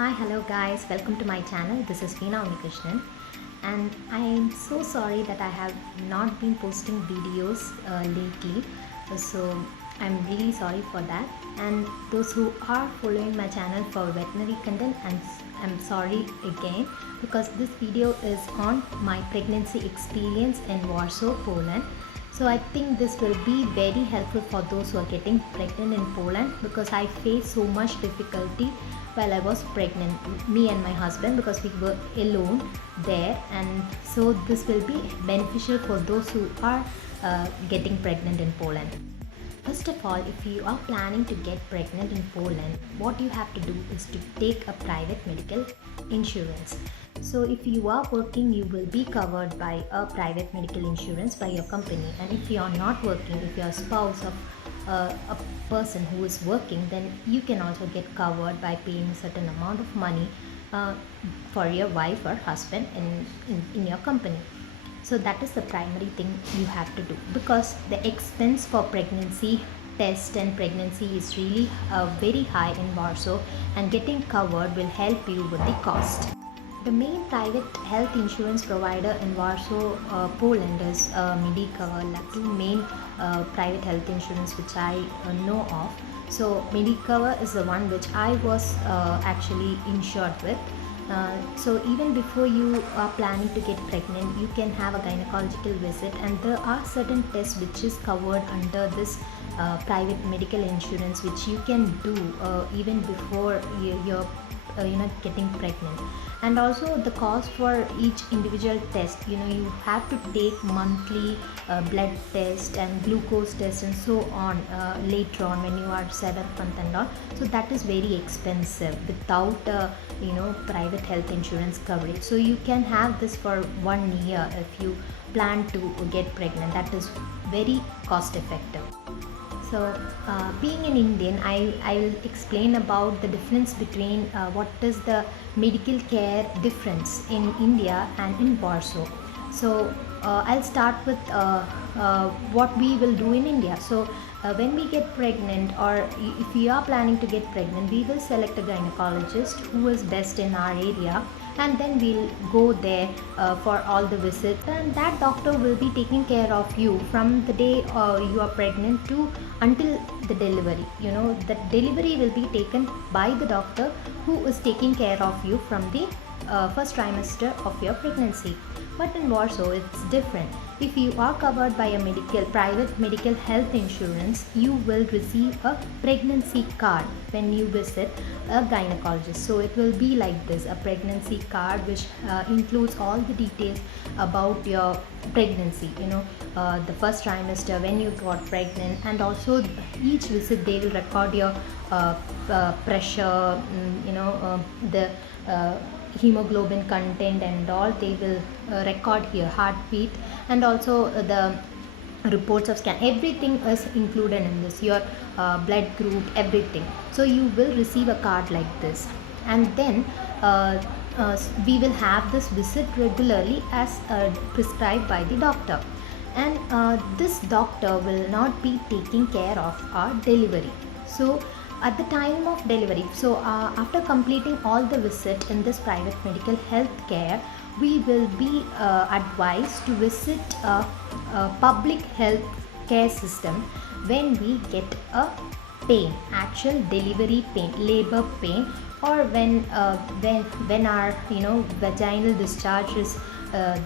Hi, hello guys, welcome to my channel. This is Veena Unikrishnan, and I am so sorry that I have not been posting videos lately. So I'm really sorry for that. And those who are following my channel for veterinary content, I'm sorry again because this video is on my pregnancy experience in Warsaw, Poland. So I think this will be very helpful for those who are getting pregnant in Poland because I faced so much difficulty while I was pregnant, me and my husband, because we were alone there, and so this will be beneficial for those who are getting pregnant in Poland. First of all, if you are planning to get pregnant in Poland, what you have to do is to take a private medical insurance. So if you are working, you will be covered by a private medical insurance by your company, and if you are not working, if you are a spouse of a person who is working, then you can also get covered by paying a certain amount of money for your wife or husband in your company. So that is the primary thing you have to do, because the expense for pregnancy test and pregnancy is really very high in Warsaw, and getting covered will help you with the cost. The main private health insurance provider in Warsaw, Poland is Medicover. Like two main private health insurance which I know of. So Medicover is the one which I was actually insured with. So even before you are planning to get pregnant, you can have a gynecological visit, and there are certain tests which is covered under this private medical insurance, which you can do even before you're getting pregnant. And also the cost for each individual test, you have to take monthly blood test and glucose test and so on later on when you are 7th month and all. So that is very expensive without private health insurance coverage. So you can have this for 1 year if you plan to get pregnant. That is very cost effective. So being an Indian, I will explain about the difference between what is the medical care difference in India and in Warsaw. So I'll start with what we will do in India. So when we get pregnant, or if we are planning to get pregnant, we will select a gynecologist who is best in our area, and then we'll go there for all the visits, and that doctor will be taking care of you from the day you are pregnant to until the delivery. The delivery will be taken by the doctor who is taking care of you from the first trimester of your pregnancy. But in Warsaw, it's different. If you are covered by a private medical health insurance, you will receive a pregnancy card when you visit a gynecologist. So it will be like this, a pregnancy card which includes all the details about your pregnancy, the first trimester, when you got pregnant, and also each visit they will record your pressure, the hemoglobin content and all. They will record here heartbeat, and also the reports of scan. Everything is included in this, your blood group, everything. So you will receive a card like this, and then we will have this visit regularly as prescribed by the doctor. And this doctor will not be taking care of our delivery. So at the time of delivery, so after completing all the visit in this private medical health care, we will be advised to visit a public health care system when we get a pain, actual delivery pain, labor pain, or when our vaginal discharge is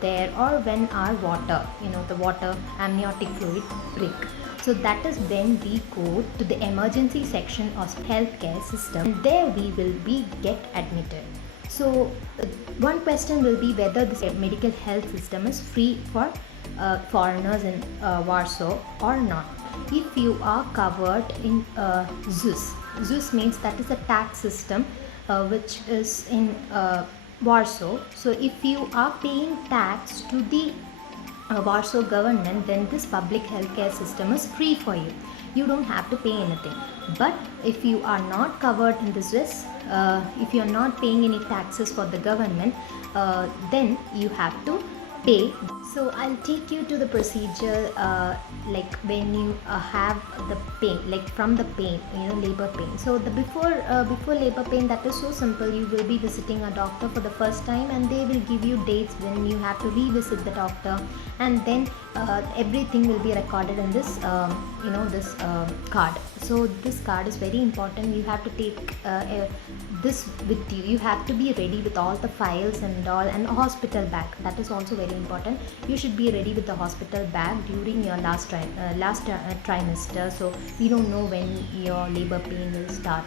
there, or when our water, the water amniotic fluid break. So that is when we go to the emergency section of healthcare system, and there we will be get admitted. So one question will be whether this medical health system is free for foreigners in Warsaw or not. If you are covered in ZUS means that is a tax system which is in Warsaw. So if you are paying tax to the Warsaw government, then this public healthcare system is free for you. You don't have to pay anything. But if you are not covered in the Swiss, if you are not paying any taxes for the government, then you have to pay. So I'll take you to the procedure, like when you have the pain, like from the pain, labor pain. So the before labor pain, that is so simple. You will be visiting a doctor for the first time, and they will give you dates when you have to revisit the doctor, and then everything will be recorded in this this card. So this card is very important. You have to take this with you. You have to be ready with all the files and all, and a hospital bag. That is also very important. You should be ready with the hospital bag during your last trimester. So we don't know when your labor pain will start,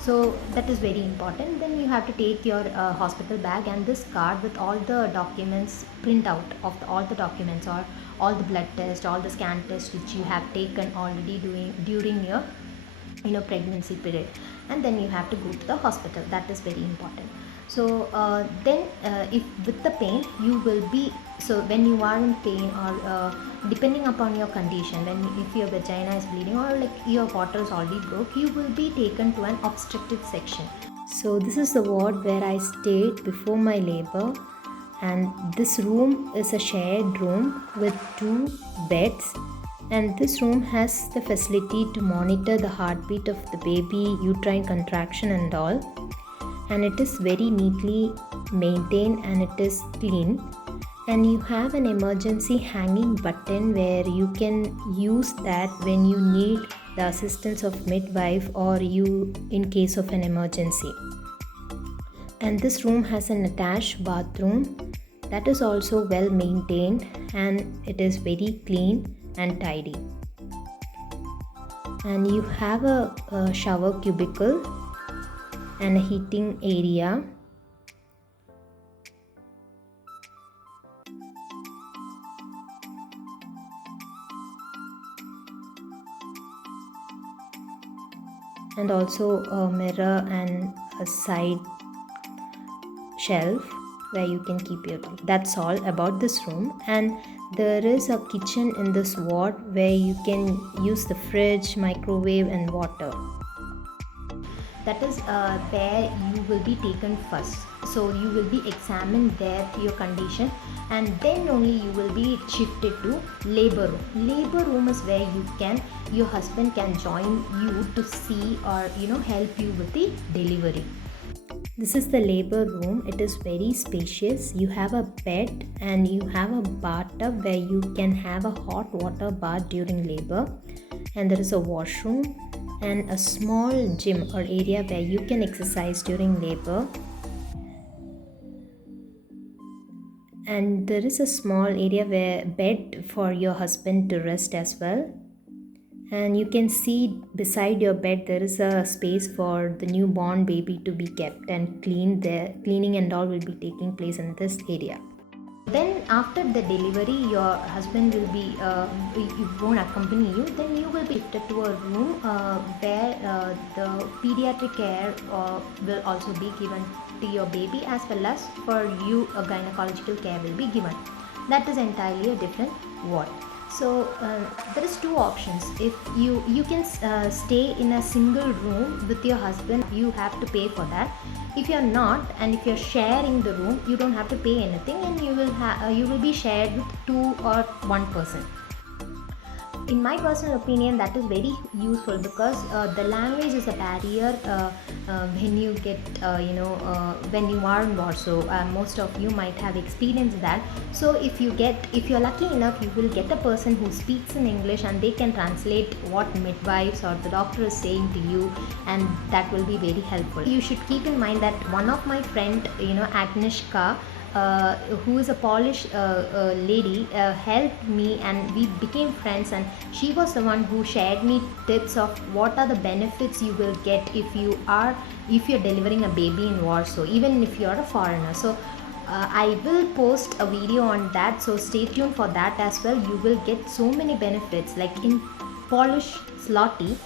so that is very important. Then you have to take your hospital bag and this card with all the documents, print out of all the documents, or all the blood tests, all the scan tests which you have taken already during your pregnancy period, and then you have to go to the hospital. That is very important. So then if with the pain you will be, so when you are in pain, or depending upon your condition, when if your vagina is bleeding, or like your water is already broke, you will be taken to an obstetric section. So this is the ward where I stayed before my labor, and this room is a shared room with 2 beds, and this room has the facility to monitor the heartbeat of the baby, uterine contraction and all, and it is very neatly maintained and it is clean. And you have an emergency hanging button where you can use that when you need the assistance of midwife, or you in case of an emergency. And this room has an attached bathroom that is also well maintained, and it is very clean and tidy. And you have a shower cubicle and a heating area. And also a mirror and a side shelf where you can keep your things. That's all about this room. And there is a kitchen in this ward where you can use the fridge, microwave and water. That is where you will be taken first. So you will be examined there, your condition, and then only you will be shifted to labor room. Labor room is where your husband can join you to see, or help you with the delivery. This is the labor room. It is very spacious. You have a bed and you have a bathtub where you can have a hot water bath during labor, and there is a washroom and a small gym or area where you can exercise during labor. And there is a small area where bed for your husband to rest as well. And you can see beside your bed there is a space for the newborn baby to be kept and cleaned there. Cleaning and all will be taking place in this area. Then after the delivery, your husband will be, won't accompany you. Then you will be shifted to a room where the pediatric care will also be given to your baby, as well as for you a gynecological care will be given. That is entirely a different ward. So there is 2 options. If you can stay in a single room with your husband, you have to pay for that. If you are not, and if you are sharing the room, you don't have to pay anything, and you will be shared with 2 or 1 person. In my personal opinion, that is very useful, because the language is a barrier when you get when you are in Warsaw. Most of you might have experienced that. So if you're lucky enough, you will get a person who speaks in English, and they can translate what midwives or the doctor is saying to you, and that will be very helpful. You should keep in mind that one of my friend, Agnieszka, who is a Polish lady, helped me, and we became friends, and she was the one who shared me tips of what are the benefits you will get if you're delivering a baby in Warsaw, even if you're a foreigner. So I will post a video on that, so stay tuned for that as well. You will get so many benefits, like in Polish zloty,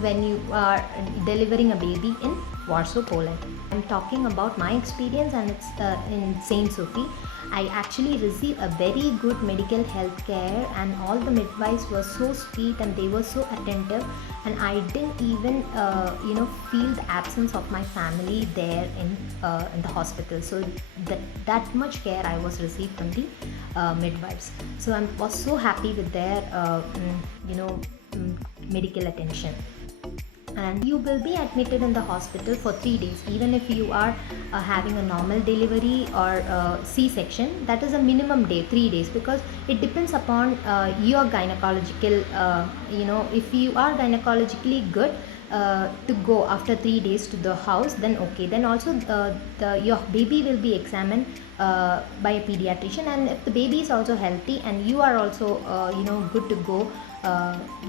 when you are delivering a baby in Warsaw, Poland. I'm talking about my experience, and it's in St. Sophie. I actually received a very good medical health care, and all the midwives were so sweet and they were so attentive, and I didn't even feel the absence of my family there in the hospital. So that much care I was received from the midwives. So I was so happy with their medical attention. And you will be admitted in the hospital for 3 days, even if you are having a normal delivery or C-section. That is a minimum day, 3 days, because it depends upon your gynecological, if you are gynecologically good to go after 3 days to the house, then okay. Then also your baby will be examined by a pediatrician, and if the baby is also healthy and you are also good to go,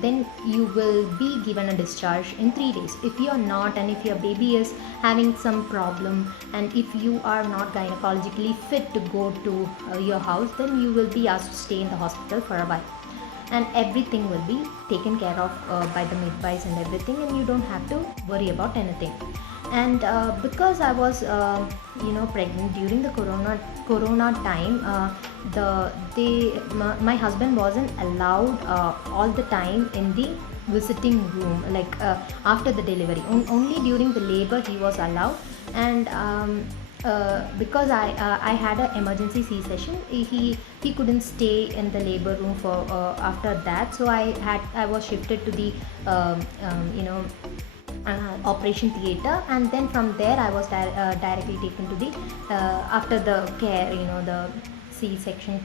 then you will be given a discharge in 3 days. If you are not, and if your baby is having some problem, and if you are not gynecologically fit to go to your house, then you will be asked to stay in the hospital for a while, and everything will be taken care of by the midwives and everything, and you don't have to worry about anything. And because I was pregnant during the corona time, my husband wasn't allowed all the time in the visiting room, like after the delivery. Only during the labor he was allowed. And because I had an emergency C-section, he couldn't stay in the labor room for after that. So I was shifted to the operation theater, and then from there I was directly taken to the after the care, the C-section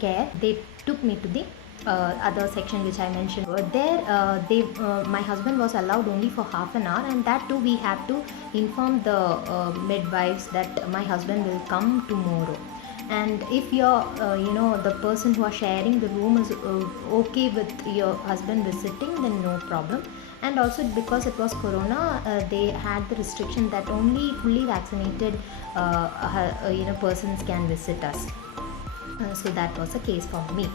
care. They took me to the other section which I mentioned. There my husband was allowed only for half an hour, and that too we have to inform the midwives that my husband will come tomorrow. And if you're the person who are sharing the room is okay with your husband visiting, then no problem. And also because it was corona, they had the restriction that only fully vaccinated persons can visit us. So that was the case for me.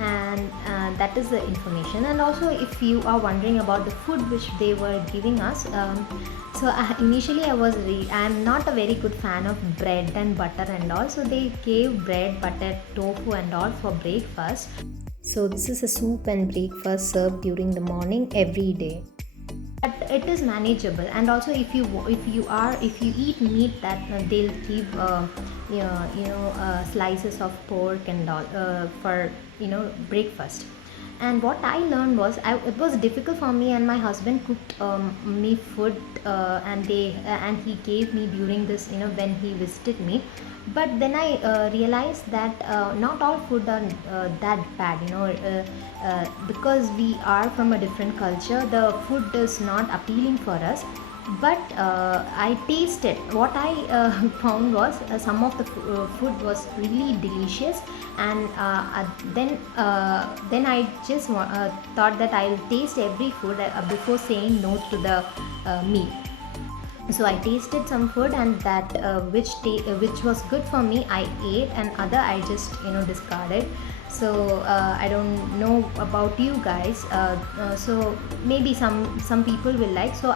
And that is the information. And also, if you are wondering about the food which they were giving us, so initially I'm not a very good fan of bread and butter and all, so they gave bread, butter, tofu and all for breakfast. So this is a soup and breakfast served during the morning every day. But it is manageable. And also if you eat meat, that they'll give slices of pork and all for breakfast. And what I learned was, it was difficult for me, and my husband cooked me food and he gave me during this when he visited me. But then I realized that not all food are that bad, because we are from a different culture. The food is not appealing for us. But I tasted. What I found was some of the food was really delicious, and then I just thought that I'll taste every food before saying no to the meat. So I tasted some food, and that which was good for me I ate, and other I just discarded. So I don't know about you guys, so maybe some people will like. So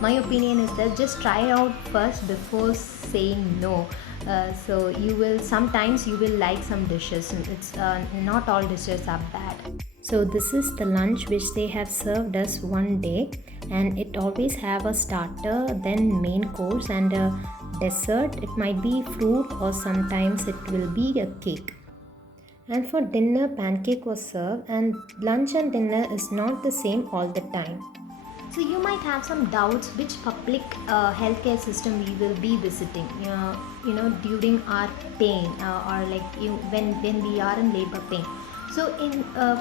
my opinion is that just try out first before saying no. So sometimes you will like some dishes. It's not all dishes are bad. So this is the lunch which they have served us one day, and it always have a starter, then main course, and a dessert. It might be fruit, or sometimes it will be a cake. And for dinner, pancake was served, and lunch and dinner is not the same all the time. So you might have some doubts which public healthcare system we will be visiting, during our pain, or like when we are in labor pain. So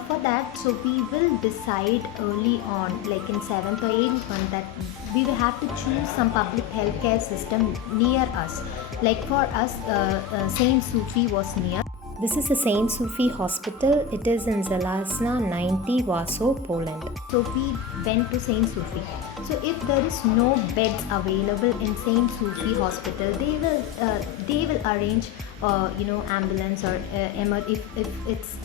for that, so we will decide early on, like in 7th or 8th month, that we will have to choose some public healthcare system near us. Like for us, Saint Sophie was near. This is a Saint Sophie hospital. It is in Zalazna 90, Warsaw, Poland. So we went to Saint Sophie. So if there is no beds available in Saint Sophie hospital, they will arrange ambulance, or if it's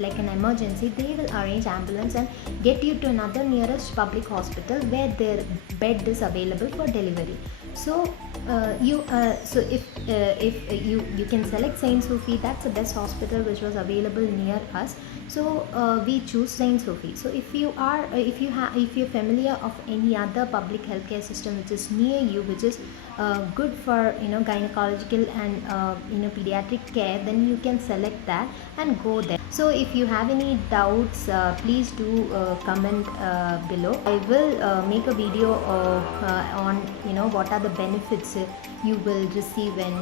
like an emergency, they will arrange ambulance and get you to another nearest public hospital where their bed is available for delivery. So so if you can select Saint Sophie, that's the best hospital which was available near us. So we choose Saint Sophie. So if you are if you're familiar of any other public healthcare system which is near you, which is good for gynecological and pediatric care, then you can select that and go there. So if you have any doubts, please do comment below. I will make a video on what are the benefits you will receive when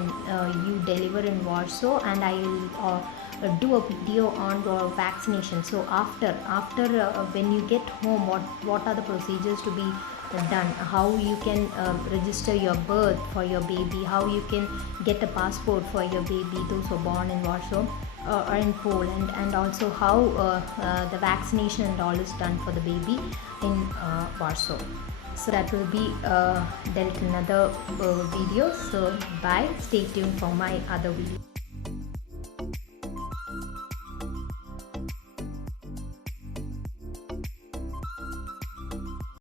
you deliver in Warsaw, and I will do a video on vaccination. So after when you get home, what are the procedures to be done, how you can register your birth for your baby, how you can get a passport for your baby, those who are born in Warsaw or in Poland, and also how the vaccination and all is done for the baby in Warsaw. So that will be dealt in another video. So bye, stay tuned for my other video.